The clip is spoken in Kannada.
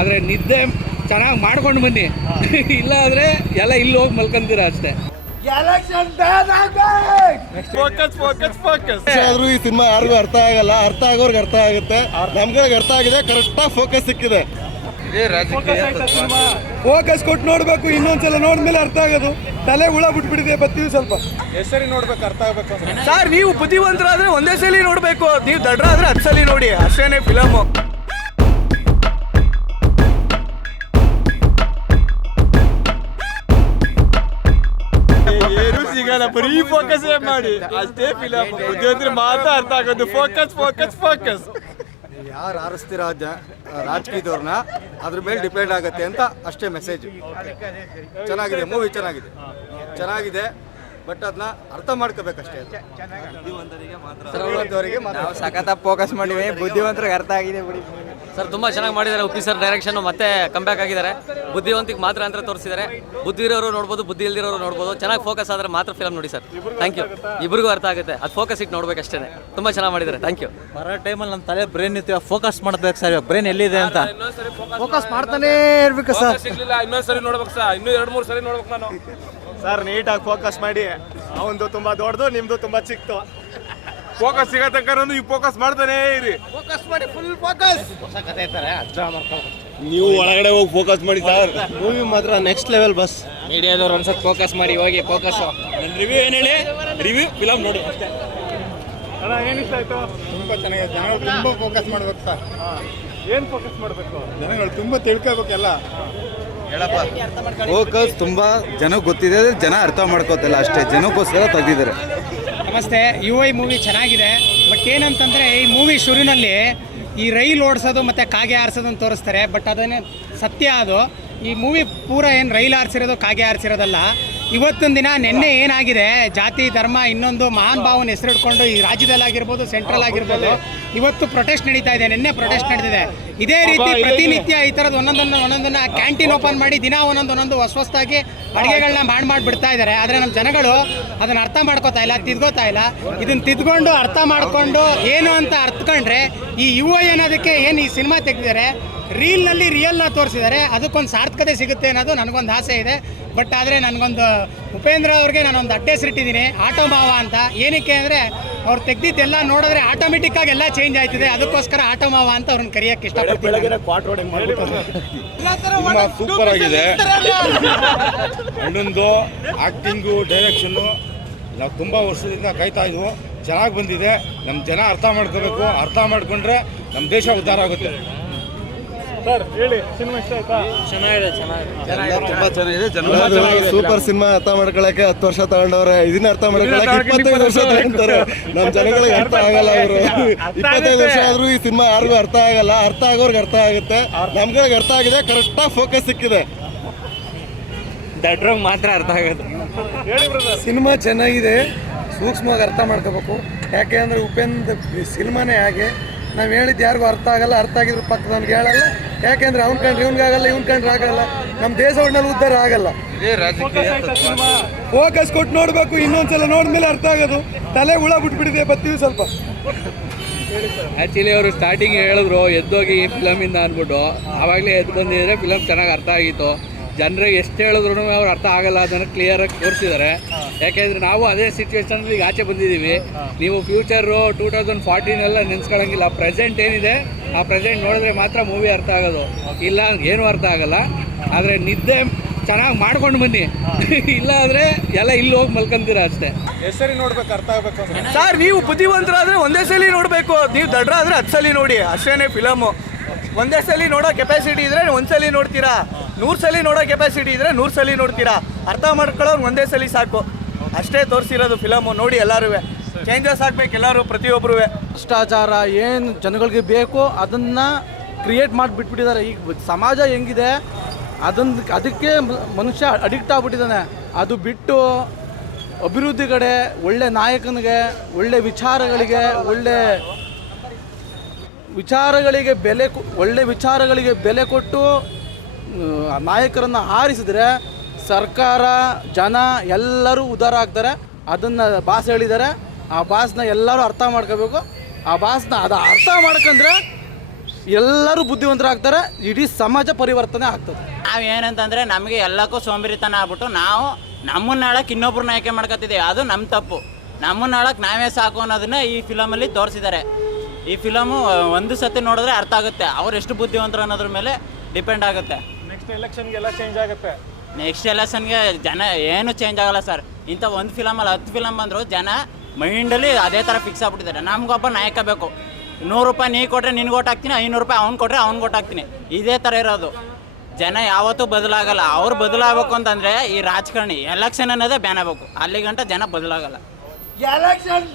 ಆದರೆ ನಿದ್ದೆ ಚೆನ್ನಾಗಿ ಮಾಡ್ಕೊಂಡು ಬನ್ನಿ. ಇಲ್ಲ ಆದರೆ ಎಲ್ಲ ಇಲ್ಲಿ ಹೋಗಿ ಮಲ್ಕೊಂತೀರ ಅಷ್ಟೇ. ಆದ್ರೂ ಈ ಸಿನಿಮಾ ಯಾರಿಗೂ ಅರ್ಥ ಆಗಲ್ಲ, ಅರ್ಥ ಆಗೋರ್ಗೆ ಅರ್ಥ ಆಗುತ್ತೆ. ನಮ್ಗಳಿಗೆ ಅರ್ಥ ಆಗಿದೆ, ಕರೆಕ್ಟಾಗಿ ಫೋಕಸ್ ಸಿಕ್ಕಿದೆ. ಫೋಕಸ್ ಕೊಟ್ಟು ನೋಡ್ಬೇಕು, ಇನ್ನೊಂದ್ಸಲ ನೋಡಿದ್ಮೇಲೆ ಅರ್ಥ ಆಗೋದು. ತಲೆ ಹುಳ ಬಿಟ್ಬಿಟ್ಟಿದೆ, ಬರ್ತೀವಿ ಸ್ವಲ್ಪ ಹೆಸರಿ ನೋಡ್ಬೇಕು, ಅರ್ಥ ಆಗ್ಬೇಕು. ಸರ್ ನೀವು ಬುದ್ಧಿವಂತರಾದ್ರೆ ಒಂದೇ ಸಲ ನೋಡ್ಬೇಕು, ನೀವು ದಡ್ರಾದ್ರೆ 10 ಸಲ ನೋಡಿ, ಅಷ್ಟೇನೆ ಫಿಲಮು. ಏನು ಸಿಗಲ್ಲ, ಬರೀ ಫೋಕಸ್ ಮಾಡಿ ಅಷ್ಟೇ ಫಿಲಮ್. ಬುದ್ಧಿವಂತರು ಮಾತ್ರ ಅರ್ಥ ಆಗೋದು. Focus focus focus. ಯಾರು ಆರಿಸ್ತಿರೋ ರಾಜಕೀಯದವ್ರನ್ನ ಅದ್ರ ಮೇಲೆ ಡಿಪೆಂಡ್ ಆಗುತ್ತೆ ಅಂತ ಅಷ್ಟೇ ಮೆಸೇಜ್. ಚೆನ್ನಾಗಿದೆ ಮೂವಿ, ಚೆನ್ನಾಗಿದೆ ಬಟ್ ಅದನ್ನ ಅರ್ಥ ಮಾಡ್ಕೋಬೇಕಷ್ಟೇ. ನಾವು ಸಖತ್ತಾಗಿ ಫೋಕಸ್ ಮಾಡಿವಿ, ಬುದ್ಧಿವಂತರಿಗೆ ಅರ್ಥ ಆಗಿದೆ ಬಿಡಿ. ಸರ್ ತುಂಬ ಚೆನ್ನಾಗಿ ಮಾಡಿದ್ದಾರೆ ಉಪ್ಪಿ ಸರ್ ಡೈರೆಕ್ಷನ್. ಮತ್ತೆ ಕಂಬ್ಯಾಕ್ ಆಗಿದ್ದಾರೆ. ಬುದ್ಧಿವಂತಿಗೆ ಮಾತ್ರ ಅಂತ ತೋರಿಸಿದ್ದಾರೆ. ಬುದ್ಧಿ ಇರೋರು ನೋಡ್ಬೋದು, ಬುದ್ಧಿ ಇಲ್ದಿರೋರು ನೋಡ್ಬೋದು. ಚೆನ್ನಾಗಿ ಫೋಕಸ್ ಆದರೆ ಮಾತ್ರ ಫಿಲಮ್ ನೋಡಿ ಸರ್. Thank you. ಇಬ್ಬರಿಗೂ ಅರ್ಥ ಆಗುತ್ತೆ, ಅದು ಫೋಕಸ್ ಇಟ್ಟು ನೋಡ್ಬೇಕು ಅಷ್ಟೇ. ತುಂಬ ಚೆನ್ನಾಗಿ ಮಾಡಿದ್ದಾರೆ. Thank you. ಬರೋ ಟೈಮಲ್ಲಿ ನಮ್ಮ ತಲೆ ಬ್ರೈನ್ ಇತ್ತು, ಫೋಕಸ್ ಮಾಡ್ಬೇಕು ಸರ್. ಬ್ರೈನ್ ಎಲ್ಲಿದೆ ಅಂತ ಫೋಕಸ್ ಮಾಡ್ತಾನೆ ಇರ್ಬೇಕು ಸರ್. ಇನ್ನೊಂದ್ಸರಿ ನೋಡ್ಬೇಕು ಸರ್, ಇನ್ನೂ 2-3 ಸರಿ ನೋಡ್ಬೇಕು ನಾನು ಸರ್. ನೀಟಾಗಿ ಫೋಕಸ್ ಮಾಡಿ. ಅವಂದು ತುಂಬಾ ದೊಡ್ಡದು, ನಿಮ್ದು ತುಂಬಾ ಚಿಕ್ಕದು. ಫೋಕಸ್ ಸಿಗೋ ತನಕ ನೀವು ಫೋಕಸ್ ಮಾಡ್ತಾನೆ ಇರಿ. ಫೋಕಸ್ ಮಾಡಿ, ಫುಲ್ ಫೋಕಸ್. ನೀವು ಒಳಗಡೆ ಹೋಗಿ ಫೋಕಸ್ ಮಾಡಿ ಸರ್. ಮೂವಿ ಮಾತ್ರ ನೆಕ್ಸ್ಟ್ ಲೆವೆಲ್ ಬಸ್. ಮೀಡಿಯಾದವ್ರು ಒಂದ್ಸತಿ ಫೋಕಸ್ ಮಾಡಿ ಹೋಗಿ. ಫೋಕಸ್ ನನ್ನ ರಿವ್ಯೂ ಏನು ಹೇಳಿ, ರಿವ್ಯೂ ಫಿಲಮ್ ನೋಡಿ ಅಷ್ಟೇ. ಏನಿಷ್ಟ ಆಯ್ತು? ತುಂಬಾ ಚೆನ್ನಾಗಿದೆ. ಜನಗಳು ತುಂಬಾ ಫೋಕಸ್ ಮಾಡ್ಬೇಕು ಸರ್. ಏನು ಫೋಕಸ್ ಮಾಡಬೇಕು? ಜನಗಳು ತುಂಬಾ ತಿಳ್ಕೋಬೇಕೆಲ್ಲ. ಫೋಕಸ್ ತುಂಬ ಜನಕ್ಕೆ ಗೊತ್ತಿದೆ, ಜನ ಅರ್ಥ ಮಾಡ್ಕೋತಿಲ್ಲ ಅಷ್ಟೇ. ಜನಕ್ಕೋಸ್ಕರ ತೆಗೆದಿದ್ದಾರೆ. ನಮಸ್ತೆ. UI ಮೂವಿ ಚೆನ್ನಾಗಿದೆ. ಬಟ್ ಏನಂತಂದರೆ ಈ ಮೂವಿ ಶುರುವಿನಲ್ಲಿ ಈ ರೈಲ್ ಓಡಿಸೋದು ಮತ್ತು ಕಾಗೆ ಆರಿಸೋದನ್ನು ತೋರಿಸ್ತಾರೆ. ಬಟ್ ಅದನ್ನೇ ಸತ್ಯ ಅದು. ಈ ಮೂವಿ ಪೂರ ಏನು ರೈಲ್ ಆರಿಸಿರೋದು ಕಾಗೆ ಆರಿಸಿರೋದಲ್ಲ. ಇವತ್ತೊಂದು ದಿನ ನಿನ್ನೆ ಏನಾಗಿದೆ, ಜಾತಿ ಧರ್ಮ ಇನ್ನೊಂದು ಮಹಾನ್ ಭಾವನ ಹೆಸರಿಡ್ಕೊಂಡು ಈ ರಾಜ್ಯದಲ್ಲಾಗಿರ್ಬೋದು, ಸೆಂಟ್ರಲ್ ಆಗಿರ್ಬೋದು, ಇವತ್ತು ಪ್ರೊಟೆಸ್ಟ್ ನಡೀತಾ ಇದೆ. ನಿನ್ನೆ ಪ್ರೊಟೆಸ್ಟ್ ನಡೆದಿದೆ. ಇದೇ ರೀತಿ ಪ್ರತಿನಿತ್ಯ ಈ ಥರದ್ದು ಒಂದೊಂದನ್ನ ಕ್ಯಾಂಟೀನ್ ಓಪನ್ ಮಾಡಿ ದಿನ ಒಂದೊಂದು ಹೊಸದಾಗಿ ಅಡುಗೆಗಳನ್ನ ಮಾಡಿ ಬಿಡ್ತಾ ಇದ್ದಾರೆ. ಆದರೆ ನಮ್ಮ ಜನಗಳು ಅದನ್ನು ಅರ್ಥ ಮಾಡ್ಕೋತಾ ಇಲ್ಲ, ತಿದ್ಕೋತಾ ಇಲ್ಲ. ಇದನ್ನು ತಿದ್ಕೊಂಡು ಅರ್ಥ ಮಾಡಿಕೊಂಡು ಏನು ಅಂತ ಅರ್ಥಕೊಂಡ್ರೆ ಈ UI ಅನ್ನೋದಕ್ಕೆ ಏನು ಈ ಸಿನಿಮಾ ತೆಗೆದಿದ್ದಾರೆ, ರೀಲ್ನಲ್ಲಿ ರಿಯಲ್ನ ತೋರಿಸಿದ್ದಾರೆ. ಅದಕ್ಕೊಂದು ಸಾರ್ಥಕತೆ ಸಿಗುತ್ತೆ ಅನ್ನೋದು ನನಗೊಂದು ಆಸೆ ಇದೆ. ಬಟ್ ಆದರೆ ನನಗೊಂದು ಉಪೇಂದ್ರ ಅವ್ರಿಗೆ ನಾನೊಂದು ಅಡ್ಡ ಹೆಸರಿಟ್ಟಿದ್ದೀನಿ, ಆಟೋ ಮಾವ ಅಂತ. ಏನಕ್ಕೆ ಅಂದರೆ ಅವ್ರು ತೆಗ್ದಿದ್ದೆಲ್ಲ ನೋಡಿದ್ರೆ ಆಟೋಮೆಟಿಕ್ಕಾಗಿ ಎಲ್ಲ ಚೇಂಜ್ ಆಯ್ತಿದೆ. ಅದಕ್ಕೋಸ್ಕರ ಆಟೋ ಮಾವ ಅಂತ ಅವ್ರನ್ನ ಕರೆಯೋಕ್ಕೆ ಇಷ್ಟಪಡ್ತೀನಿ. ಸೂಪರ್ ಆಗಿದೆ. ಇನ್ನೊಂದು ಆಕ್ಟಿಂಗು, ಡೈರೆಕ್ಷನ್ನು ನಾವು ತುಂಬ ವರ್ಷದಿಂದ ಕಾಯ್ತಾ ಇದ್ವು. ಚೆನ್ನಾಗಿ ಬಂದಿದೆ. ನಮ್ಮ ಜನ ಅರ್ಥ ಮಾಡ್ಕೋಬೇಕು. ಅರ್ಥ ಮಾಡ್ಕೊಂಡ್ರೆ ನಮ್ಮ ದೇಶ ಉದ್ಧಾರ ಆಗುತ್ತೆ. ಸರ್ ಹೇಳಿ, ಸಿನಿಮಾ ಇಷ್ಟ ಆಯ್ತಾ? ತುಂಬಾ ಚೆನ್ನಾಗಿದೆ. Super cinema. ಅರ್ಥ ಮಾಡ್ಕೊಳಕ್ಕೆ 10 ವರ್ಷ ತಗೊಂಡವ್ರೆ. ಇದನ್ನ ಅರ್ಥ ಮಾಡ್ಕೊಳಕ್ಕೆ 25 ವರ್ಷ ತಗೊಂತಾರೆ. ನಮ್ಮ ಜನಗಳಿಗೆ ಅರ್ಥ ಆಗಲ್ಲ. ಅವರು 25 ವರ್ಷ ಆದ್ರೂ ಈ ಸಿನಿಮಾ ಯಾರಿಗೂ ಅರ್ಥ ಆಗಲ್ಲ, ಅರ್ಥ ಆಗೋರ್ಗೆ ಅರ್ಥ ಆಗುತ್ತೆ. ನಮ್ಗಳಿಗೆ ಅರ್ಥ ಆಗಿದೆ, ಕರೆಕ್ಟಾಗಿ ಫೋಕಸ್ ಸಿಕ್ಕಿದೆ. ದಡ್ರೋಗ್ ಮಾತ್ರ ಅರ್ಥ ಆಗೋದು. ಸಿನಿಮಾ ಚೆನ್ನಾಗಿದೆ, ಸೂಕ್ಷ್ಮವಾಗಿ ಅರ್ಥ ಮಾಡ್ಕೋಬೇಕು. ಯಾಕೆ ಅಂದರೆ ಉಪೇಂದ್ರ ಸಿನಿಮಾನೇ ಹಾಗೆ. ನಾವು ಹೇಳಿದ್ದು ಯಾರಿಗೂ ಅರ್ಥ ಆಗಲ್ಲ, ಅರ್ಥ ಆಗಿದ್ರೆ ಪಕ್ಕದವ್ನಿಗೆ ಹೇಳಲ್ಲ. ಯಾಕೆಂದ್ರೆ ಅವ್ನ ಕಂಡ್ರೆ ಇವ್ನಿಗಾಗಲ್ಲ, ಇವ್ನ ಕಂಡ್ರೆ ಆಗಲ್ಲ. ನಮ್ಮ ದೇಶ ಒಳ್ಳೆ ಉದ್ಧಾರ ಆಗಲ್ಲ. ಫೋಕಸ್ ಕೊಟ್ಟು ನೋಡ್ಬೇಕು, ಇನ್ನೊಂದ್ಸಲ ನೋಡಿದ್ಮೇಲೆ ಅರ್ಥ ಆಗೋದು. ತಲೆ ಹುಳ ಬಿಟ್ಬಿಟ್ಟಿದೆ, ಬರ್ತೀವಿ ಸ್ವಲ್ಪ. ಆ್ಯಕ್ಚುಲಿ ಅವರು ಸ್ಟಾರ್ಟಿಂಗ್ ಹೇಳಿದ್ರು ಎದ್ದೋಗಿ ಈ ಫಿಲಮಿಂದ ಅಂದ್ಬಿಟ್ಟು. ಆವಾಗಲೇ ಎದ್ದು ಬಂದಿದ್ರೆ ಫಿಲಮ್ ಚೆನ್ನಾಗಿ ಅರ್ಥ ಆಗಿತ್ತು. ಜನರಿಗೆ ಎಷ್ಟು ಹೇಳಿದ್ರು ಅವ್ರು ಅರ್ಥ ಆಗಲ್ಲ, ಅದನ್ನು ಕ್ಲಿಯರಾಗಿ ತೋರಿಸಿದ್ದಾರೆ. ಯಾಕೆಂದರೆ ನಾವು ಅದೇ ಸಿಚುವೇಶನಲ್ಲಿ ಈಗ ಆಚೆ ಬಂದಿದ್ದೀವಿ. ನೀವು ಫ್ಯೂಚರು 2014 ನೆನೆಸ್ಕೊಳ್ಳೋಂಗಿಲ್ಲ. ಪ್ರೆಸೆಂಟ್ ಏನಿದೆ ಆ ಪ್ರೆಸೆಂಟ್ ನೋಡಿದ್ರೆ ಮಾತ್ರ ಮೂವಿ ಅರ್ಥ ಆಗೋದು. ಇಲ್ಲ ಏನೂ ಅರ್ಥ ಆಗಲ್ಲ. ಆದರೆ ನಿದ್ದೆ ಚೆನ್ನಾಗಿ ಮಾಡ್ಕೊಂಡು ಬನ್ನಿ. ಇಲ್ಲ ಅಂದರೆ ಎಲ್ಲ ಇಲ್ಲಿ ಹೋಗಿ ಮಲ್ಕೊಂತೀರ ಅಷ್ಟೇ. ಹೆಸರಿ ನೋಡ್ಬೇಕು, ಅರ್ಥ ಆಗ್ಬೇಕು. ಸರ್ ನೀವು ಬುದ್ಧಿವಂತರಾದ್ರೆ ಒಂದೇ ಸಲ ನೋಡಬೇಕು, ನೀವು ದಡ್ರಾದ್ರೆ 10 ಸಲ ನೋಡಿ, ಅಷ್ಟೇನೆ ಫಿಲಮು. ಒಂದೇ ಸಲ ನೋಡೋ ಕೆಪಾಸಿಟಿ ಇದ್ರೆ ಒಂದ್ಸಲಿ ನೋಡ್ತೀರಾ, 100 ಸಲ ನೋಡೋ ಕೆಪಾಸಿಟಿ ಇದ್ರೆ 100 ಸಲ ನೋಡ್ತೀರಾ. ಅರ್ಥ ಮಾಡ್ಕೊಳ್ಳೋರು ಒಂದೇ ಸಲ ಸಾಕು. ಅಷ್ಟೇ ತೋರಿಸಿರೋದು ಫಿಲಮು. ನೋಡಿ ಎಲ್ಲರೂ ಚೇಂಜಸ್ ಆಗಬೇಕು, ಎಲ್ಲರೂ ಪ್ರತಿಯೊಬ್ಬರೂ. ಭ್ರಷ್ಟಾಚಾರ ಏನು ಜನಗಳಿಗೆ ಬೇಕು ಅದನ್ನು ಕ್ರಿಯೇಟ್ ಮಾಡಿಬಿಟ್ಬಿಟ್ಟಿದ್ದಾರೆ. ಈಗ ಸಮಾಜ ಹೆಂಗಿದೆ ಅದಕ್ಕೆ ಮನುಷ್ಯ ಅಡಿಕ್ಟ್ ಆಗ್ಬಿಟ್ಟಿದ್ದಾನೆ. ಅದು ಬಿಟ್ಟು ಅಭಿವೃದ್ಧಿ ಕಡೆ, ಒಳ್ಳೆ ನಾಯಕನಿಗೆ, ಒಳ್ಳೆ ವಿಚಾರಗಳಿಗೆ, ಒಳ್ಳೆ ವಿಚಾರಗಳಿಗೆ ಬೆಲೆ ಕೊಟ್ಟು ನಾಯಕರನ್ನು ಆರಿಸಿದ್ರೆ ಸರ್ಕಾರ, ಜನ ಎಲ್ಲರೂ ಉದ್ಧಾರ ಆಗ್ತಾರೆ. ಅದನ್ನು ಬಾಸ್ ಹೇಳಿದ್ದಾರೆ. ಆ ಬಾಸ್ನ ಎಲ್ಲರೂ ಅರ್ಥ ಮಾಡ್ಕೋಬೇಕು. ಆ ಬಾಸ್ನ ಅರ್ಥ ಮಾಡ್ಕೊಂಡ್ರೆ ಎಲ್ಲರೂ ಬುದ್ಧಿವಂತರಾಗ್ತಾರೆ, ಇಡೀ ಸಮಾಜ ಪರಿವರ್ತನೆ ಆಗ್ತದೆ. ನಾವು ಏನಂತಂದರೆ ನಮಗೆ ಎಲ್ಲಕ್ಕೂ ಸೋಂಬೇರಿತನ ಆಗ್ಬಿಟ್ಟು ನಾವು ನಮ್ಮನ್ನ ಆಳಕ್ಕೆ ಇನ್ನೊಬ್ರನ್ನ ಆಯ್ಕೆ ಮಾಡ್ಕೊತಿದ್ದೀವಿ. ಅದು ನಮ್ಮ ತಪ್ಪು. ನಮ್ಮನ್ನ ಆಳಕ್ಕೆ ನಾವೇ ಸಾಕು ಅನ್ನೋದನ್ನ ಈ ಫಿಲಮಲ್ಲಿ ತೋರಿಸಿದ್ದಾರೆ. ಈ ಫಿಲಮು ಒಂದು ಸತಿ ನೋಡಿದ್ರೆ ಅರ್ಥ ಆಗುತ್ತೆ ಅವ್ರು ಎಷ್ಟು ಬುದ್ಧಿವಂತರು ಅನ್ನೋದ್ರ ಮೇಲೆ ಡಿಪೆಂಡ್ ಆಗುತ್ತೆ. ನೆಕ್ಸ್ಟ್ ಎಲೆಕ್ಷನ್ಗೆಲ್ಲ ಚೇಂಜ್ ಆಗುತ್ತೆ. ನೆಕ್ಸ್ಟ್ ಎಲೆಕ್ಷನ್ಗೆ ಜನ ಏನು ಚೇಂಜ್ ಆಗಲ್ಲ ಸರ್. ಇಂಥ ಒಂದು ಫಿಲಮಲ್ಲಿ 10 ಫಿಲಮ್ ಬಂದರೂ ಜನ ಮೈಂಡಲ್ಲಿ ಅದೇ ಥರ ಫಿಕ್ಸ್ ಆಗ್ಬಿಟ್ಟಿದ್ದಾರೆ. ನಮಗೊಬ್ಬ ನಾಯಕ ಬೇಕು. 100 ರೂಪಾಯಿ ನೀ ಕೊಟ್ಟರೆ ನಿನ್ಗೆ ಓಟ್ ಹಾಕ್ತೀನಿ, 500 ರೂಪಾಯಿ ಅವ್ನು ಕೊಟ್ಟರೆ ಅವ್ನಿಗೆ ಓಟ್ ಹಾಕ್ತೀನಿ. ಇದೇ ಥರ ಇರೋದು. ಜನ ಯಾವತ್ತೂ ಬದಲಾಗಲ್ಲ. ಅವ್ರು ಬದಲಾಗಬೇಕು ಅಂತಂದರೆ ಈ ರಾಜಕಾರಣಿ ಎಲೆಕ್ಷನ್ ಅನ್ನೋದೇ ಬ್ಯಾನ್ ಆಗಬೇಕು. ಅಲ್ಲಿ ಗಂಟ ಜನ ಬದಲಾಗಲ್ಲ. ಎಲೆಕ್ಷನ್